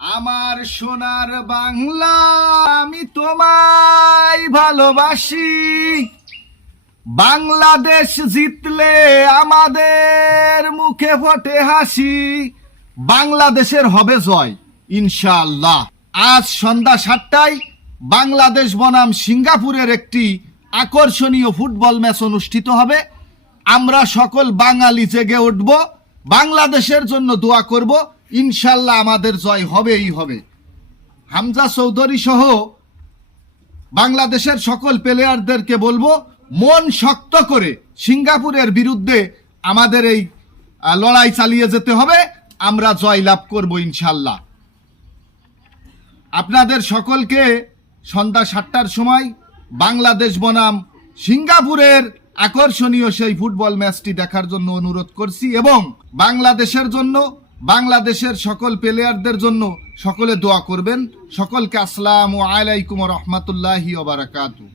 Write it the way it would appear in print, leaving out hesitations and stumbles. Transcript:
আমার সোনার বাংলা, আমি তোমায় ভালোবাসি। বাংলাদেশ জিতলে আমাদের মুখে ফোটে হাসি। বাংলাদেশের হবে জয় ইনশাআল্লাহ। আজ সন্ধ্যা 7টায় বাংলাদেশ বনাম সিঙ্গাপুরের একটি আকর্ষণীয় ফুটবল ম্যাচ অনুষ্ঠিত হবে। আমরা সকল বাঙালি জেগে উঠব, বাংলাদেশের জন্য দোয়া করব। ইনশাআল্লাহ আমাদের জয় হবেই হবে। হামজা চৌধুরী সহ বাংলাদেশের সকল প্লেয়ারদেরকে বলবো, মন শক্ত করে সিঙ্গাপুরের বিরুদ্ধে আমাদের এই লড়াই চালিয়ে যেতে হবে। আমরা জয় লাভ করব ইনশাআল্লাহ। আপনাদের সকলকে সন্ধ্যা 7টার সময় বাংলাদেশ বনাম সিঙ্গাপুরের আকর্ষণীয় সেই ফুটবল ম্যাচটি দেখার জন্য অনুরোধ করছি এবং বাংলাদেশের জন্য, বাংলাদেশের সকল প্লেয়ারদের জন্য সকলে দোয়া করবেন। সকলকে আসসালামু আলাইকুম ওয়া রাহমাতুল্লাহি ওয়া বারাকাতুহু।